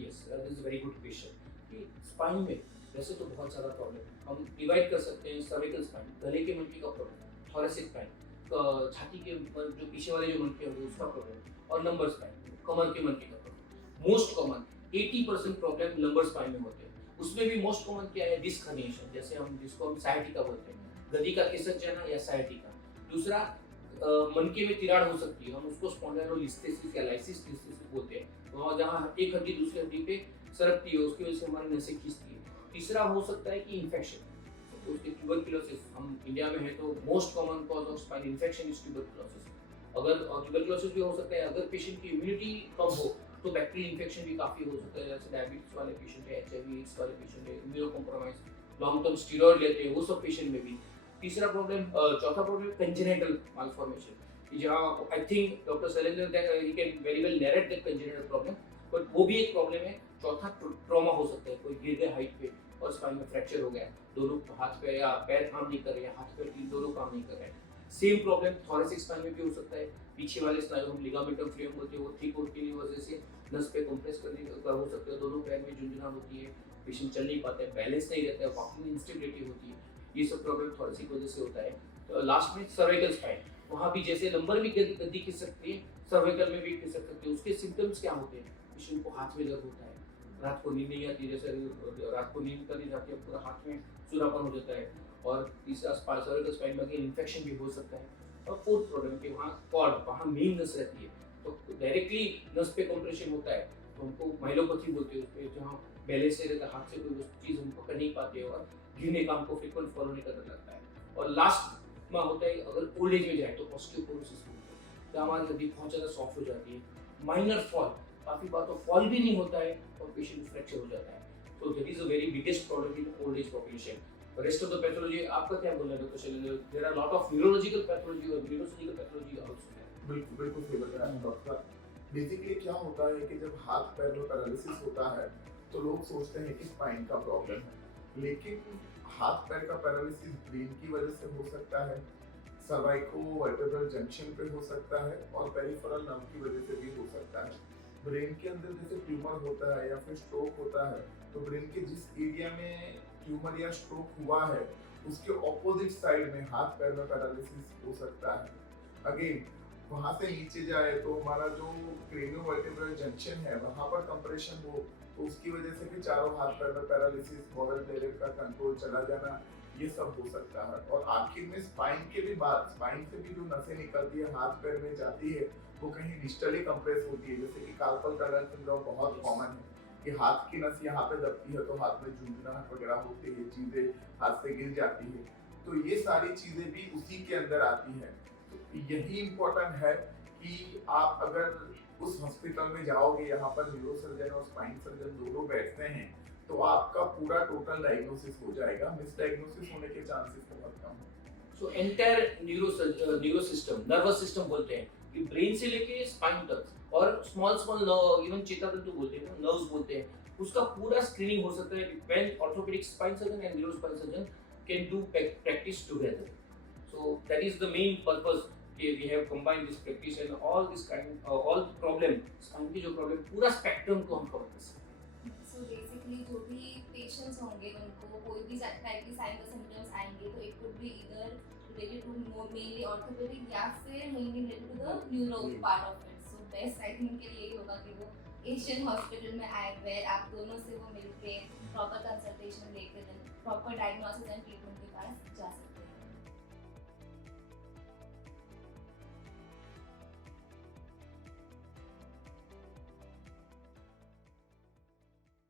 Yes, this is very good question कि spine में वैसे तो बहुत सारा प्रॉब्लम हम डिवाइड कर सकते हैं। सर्विकल स्पाइन, गले के मनके का प्रॉब्लम, थोरेसिक स्पाइन, छाती के जो पीछे वाले जो मनके होंगे उसका प्रॉब्लम, और लंबर स्पाइन, कमर के मनके का problem. Most common 80% problem lumbar spine में होते हैं। उसमें भी मोस्ट कॉमन क्या है? डिस्क हर्निएशन, जैसे हम जिसको हम साइटिका बोलते हैं, गदी का खिसक या साइटिका। दूसरा मनके में तिराड़ हो सकती है, हम उसको स्पॉन्डाइलोलिस्थेसिस या लाइसिस बोलते हैं, वहाँ जहाँ एक हड्डी दूसरी हड्डी पे सरकती है, उसकी वजह से हमारी नसें खींचती है। तीसरा हो सकता है कि इन्फेक्शन, तो उसके ट्यूबरकुलोसिस, हम इंडिया में है तो most common cause of spine infection is tuberculosis. अगर ट्यूबरकुलोसिस भी हो सकता है, अगर पेशेंट की इम्यूनिटी कम हो तो बैक्टीरियल इन्फेक्शन भी काफी हो सकता है, जैसे डायबिटीज वाले पेशेंट है, एचआईवी एड्स वाले पेशेंट है, immuno compromise, long term steroid लेते हैं, वो सब पेशेंट में भी। तीसरा प्रॉब्लम, चौथा प्रॉब्लम कंजेनिटल मालफॉर्मेशन, जहाँ I think doctor Shailendra he can very well narrate that congenital problem, but वो भी एक प्रॉब्लम है। चौथा ट्रॉमा हो सकता है, कोई गिर गए हाइट पे और स्पाइन में फ्रैक्चर हो गया, दोनों हाथ पे या पैर काम नहीं कर रहे हैं, हाथ पैर दोनों काम नहीं कर रहे हैं। सेम प्रॉब्लम थोरेसिक स्पाइन में भी हो सकता है, पीछे वाले स्नायु हम लिगामेंटम फ्लेम बोलते हैं, वो थिक होने की वजह से नस पे कंप्रेस करने का हो सकता है, दोनों पैर में झुंझुनाहट होती है, पेशेंट चल नहीं पाते हैं, बैलेंस नहीं रहता है, वॉकिंग इंस्टेबिलिटी होती है, ये सब प्रॉब्लम थोरेसिक वजह से होता है। तो लास्ट में सर्वाइकल स्पाइन, वहाँ भी जैसे लंबर में गद्दी खिसक सकती है, सर्वाइकल में भी खिसक सकती है। उसके सिम्टम्स क्या होते हैं? पेशेंट को हाथ में दर्द होता है, रात को नींद नहीं आती, जैसे रात को नींद करनी जाती है पूरा हाथ में सूरापन हो जाता है, और तीसरा सर्वाइकल स्पाइन में इन्फेक्शन भी हो सकता है। और फोर्थ प्रॉब्लम कि वहाँ कॉर्ड, वहाँ मेन नस रहती है, तो डायरेक्टली नस पे कंप्रेशन होता है, तो हमको माइलोपैथी बोलते हैं उसपे, जहाँ बैलेंस से रहता है, हाथ से कोई चीज़ हम पकड़ नहीं पाते और गिरने का हमको फ्रीक्वेंट फॉलो नहीं करना लगता है। और लास्ट में होता है, अगर ओल्ड एज में जाए तो ऑस्टियोपोरोसिस बोलते हैं, तो हमारी हड्डी बहुत ज़्यादा सॉफ्ट हो जाती है, माइनर फॉल, काफ़ी बार तो फॉल भी नहीं होता है और पेशेंट फ्रैक्चर हो जाता है। तो that is a very biggest problem in old age population. Rest of the pathology आपका क्या बोलना है doctor Shailendra? There are lot of neurological pathology और न्यूरोलॉजिकल पैथोलॉजी आल्सो। बिल्कुल बिल्कुल सही बता रहे हैं डॉक्टर। बेसिकली क्या होता है कि जब हाथ पैर में पैरालिसिस होता है तो लोग सोचते हैं कि स्पाइन का प्रॉब्लम है, लेकिन हाथ पैर का पैरालिसिस ब्रेन की वजह से हो सकता है, सर्वाइको वर्टेब्रल जंक्शन पे हो सकता है, और पेरिफेरल नर्व की वजह से भी हो सकता है। ब्रेन के अंदर जैसे ट्यूमर होता है या फिर स्ट्रोक होता है, तो ब्रेन के जिस एरिया में ट्यूमर या स्ट्रोक हुआ है उसके ऑपोजिट साइड में हाथ पैर में पैरालिसिस हो सकता है। अगेन वहां से नीचे जाए तो हमारा जो क्रेनियोवर्टेब्रल जंक्शन है वहां पर कंप्रेशन हो तो उसकी वजह से भी चारों हाथ पैर में पैरालिसिस, मोबाइल ब्रेन का कंट्रोल चला जाना, ये सब हो सकता है। और आखिर में स्पाइन के भी बाद, स्पाइन से भी जो नसें निकलती है हाथ पैर में जाती है वो कहीं डिस्टली कंप्रेस होती है, जैसे कि कार्पल टनल सिंड्रोम बहुत कॉमन है कि हाथ की नस यहाँ पे दबती है तो हाथ में झुंझुनाहट वगैरह होती है, चीजें हाथ से गिर जाती है, तो ये सारी चीजें भी उसी के अंदर आती है। तो यही इम्पोर्टेंट है कि आप अगर उस हॉस्पिटल में जाओगे, यहाँ पर न्यूरोसर्जन और स्पाइन सर्जन दोनों बैठते हैं, तो आपका पूरा टोटल डायग्नोसिस हो जाएगा, मिसडायग्नोसिस होने के चांसेस बहुत कम है। So entire neuro system, nervous system बोलते हैं कि ब्रेन से लेके स्पाइन तक, और स्मॉल स्मॉल नर्व, इवन चेतातंतु बोलते हैं, नर्व्स बोलते हैं, उसका पूरा स्क्रीनिंग हो सकता है when orthopaedic spine surgeon and neuro spine surgeon can do practice together. So that is the main purpose कि we have combined this practice and all this kind all problem, spine की जो problem पूरा spectrum को हम cover कर सकते हैं। So basically जो भी पेशेंट्स होंगे उनको कोई भी टाइप की साइन और सिम्टम्स आएंगे तो it could be either related to mainly orthopaedic या फिर mainly related to the neuro part of it. So best I think के लिए यही होगा कि वो एशियन हॉस्पिटल में आए, वेयर आप दोनों से वो मिलके प्रॉपर कंसल्टेशन लेके प्रॉपर डायग्नोसिस एंड ट्रीटमेंट के पास जा सकते हैं।